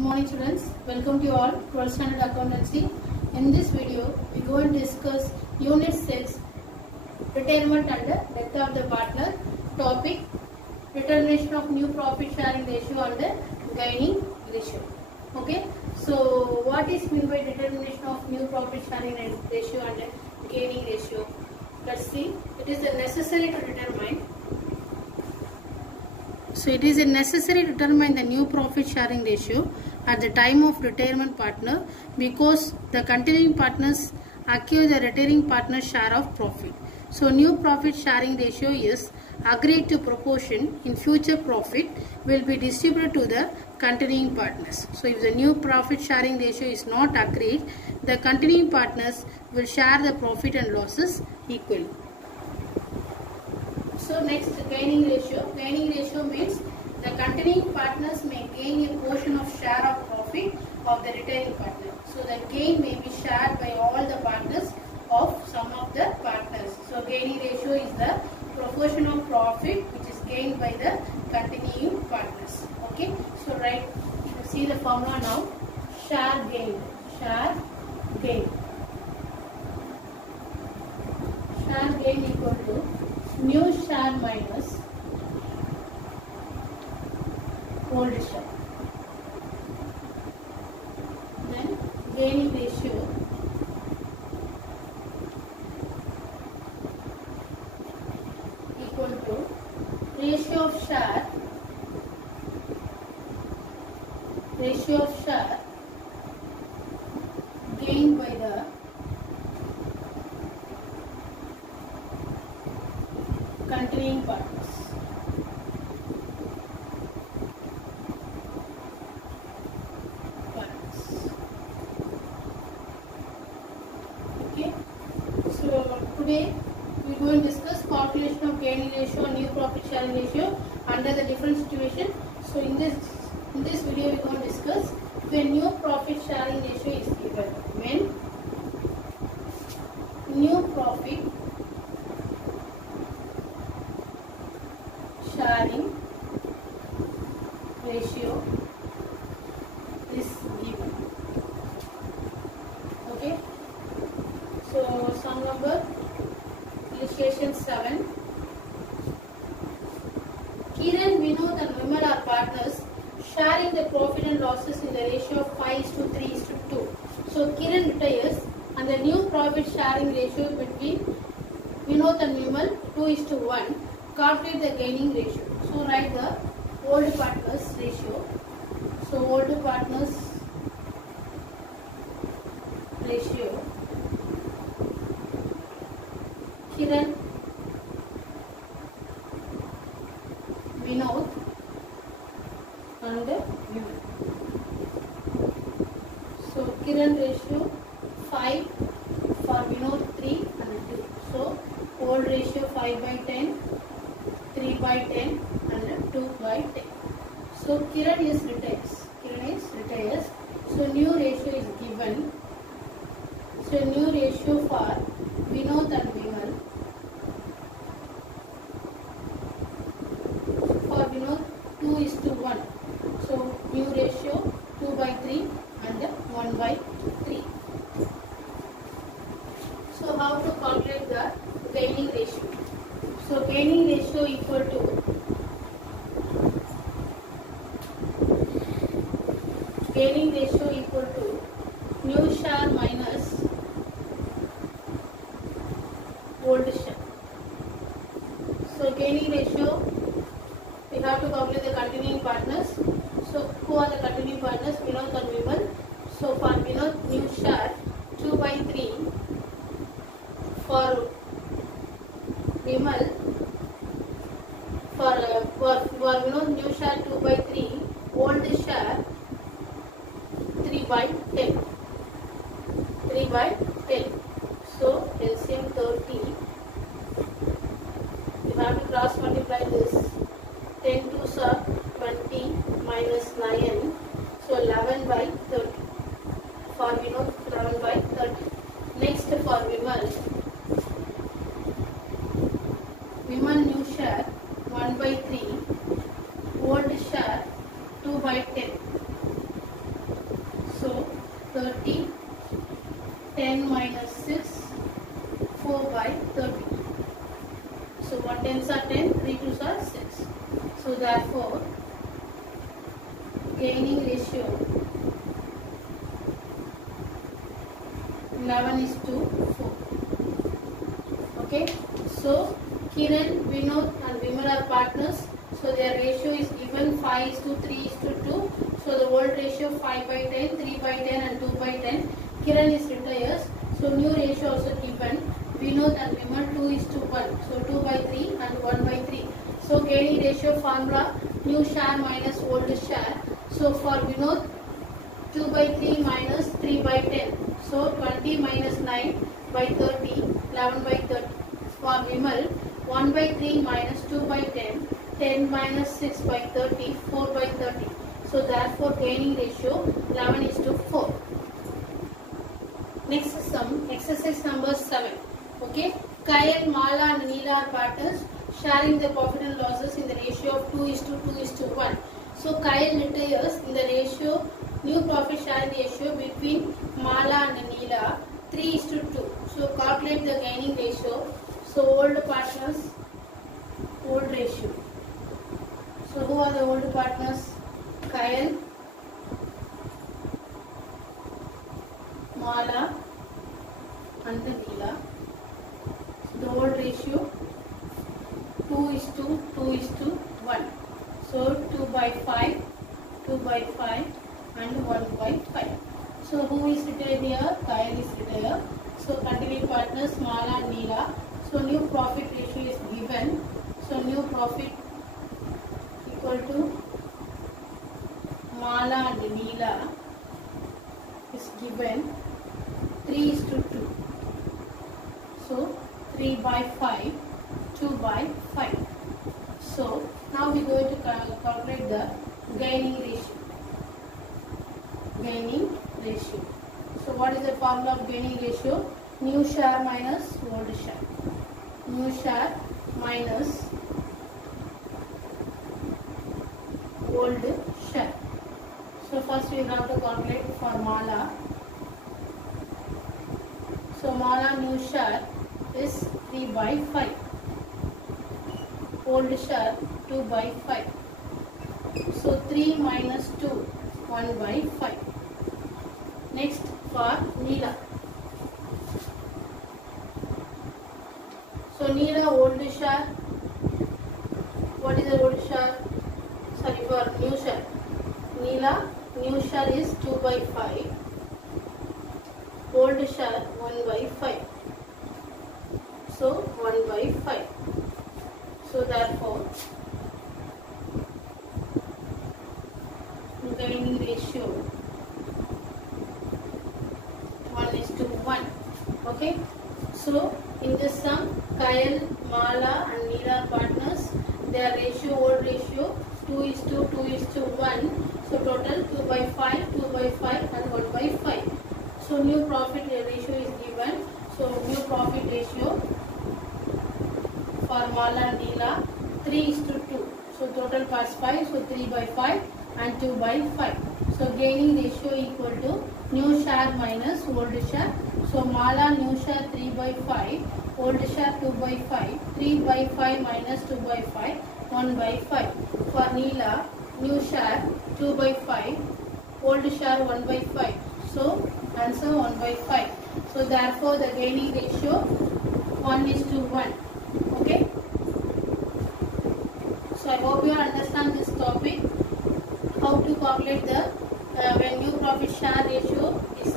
morning students, welcome to you all 12th standard accountancy. In this video we go and discuss unit 6 retirement and death of the partner, topic determination of new profit sharing ratio and gaining ratio. Okay, so what is meant by determination of new profit sharing ratio and gaining ratio? Let's see. It is necessary to determine. So it is necessary to determine the new profit sharing ratio at the time of retirement partner because the continuing partners acquire the retiring partner's share of profit. So new profit sharing ratio is agreed to proportion in future profit will be distributed to the continuing partners. So if the new profit sharing ratio is not agreed, the continuing partners will share the profit and losses equally. So next, gaining ratio. Gaining ratio means the continuing partners may gain a portion of share of profit of the retiring partner. So the gain may be shared by all the partners of some of the partners. So gaining ratio is the proportion of profit which is gained by the continuing partners. Okay. So right, see the formula now. Share gain. Share gain. Share gain equal to new share minus old share. Then gaining ratio equal to ratio of share gained by the continuing partners. Okay. So today we are going to discuss calculation of gaining ratio and new profit sharing ratio under the different situation. So in this video we are going to discuss when new profit sharing ratio is given. When new profit sharing ratio is given. Okay. So sum number illustration 7. Kiran, Vinod and Vimal are partners sharing the profit and losses in the ratio of 5:3:2. So Kiran retires and the new profit sharing ratio between Vinod and Vimal 2:1. Calculate the gaining ratio. So write the old partners ratio. So old partners ratio. Kiran, Vinod and Vimal. So Kiran ratio 5 for Vinod 3 and 2. So old ratio 5/10. 3/10 and 2/10. So Kiran is retires. So new ratio is given. So new ratio for Vinod and Vimal. For Vinod 2:1. So new ratio 2/3 and 1/3. So how to calculate the gaining ratio? So gaining ratio equal to new share minus old share. So gaining ratio we have to calculate the continuing partners. So who are the continuing partners? Vinod and Vimal. So for Vinod new share 2/3. For Vimal for Vinod new share 2/3, old share 3/10. 3/10. So LCM 30. You have to cross multiply this. 10 2s are 20 minus 9. So 11/30. For Vinod 11/30. Next for Vimal new share 1/3, old share 2/10. 10, 3 2s are 6. So therefore, gaining ratio 11:4. Okay, so Kiran, Vinod and Vimal are partners. So their ratio is given 5:3:2. So the old ratio 5/10, 3/10 and 2/10. Kiran is retires. So new ratio also given. Vinod and Vimal 2:1. So 2/3 and 1/3. So gaining ratio formula new share minus old share. So for Vinod 2/3 minus 3/10. So 20 minus 9/30, 11/30. For Vimal 1/3 minus 2/10, 10 minus 6/30, 4/30. So therefore gaining ratio 11:4. Next sum, exercise number 7. Okay, Kyle, Mala and Neela are partners sharing the profit and losses in the ratio of 2:2:1. So Kyle retires in the ratio, new profit sharing ratio between Mala and Neela 3:2. So calculate the gaining ratio. So old partners, old ratio. So who are the old partners? Kyle, Mala and Neela. The old ratio 2:1. So 2/5, 2/5 and 1/5. So who is retired here? Kyle is retired. So continuing partners Mala and Neela. So new profit ratio is given. So new profit equal to Mala and Neela is given 3:2. So 3/5, 2/5. So now we are going to calculate the gaining ratio. Gaining ratio. So what is the formula of gaining ratio? New share minus old share. New share minus old share. So first we have to calculate for Mala. So Mala new share is 3/5. Old share 2/5. So 3 minus 2, 1/5. Next for Neela. So Neela old share. What is the old share? Sorry, for new share. Neela new share is 2/5. Old share 1/5. So 1/5. So therefore gaining ratio 1:1. Okay. So in this sum, Kyle, Mala and Neela are partners. Their ratio, old ratio 2:1. So total 2/5, 2/5 and 1/5. So new profit ratio is given. So new profit ratio for Mala and Neela 3:2. So total past 5. So 3/5 and 2/5. So gaining ratio equal to new share minus old share. So Mala new share 3/5, old share 2/5. 3/5 minus 2/5, 1/5. For Neela new share 2/5, old share 1/5. So answer 1/5. So therefore the gaining ratio 1:1. Okay. So I hope you understand this topic. How to calculate the when new profit share ratio is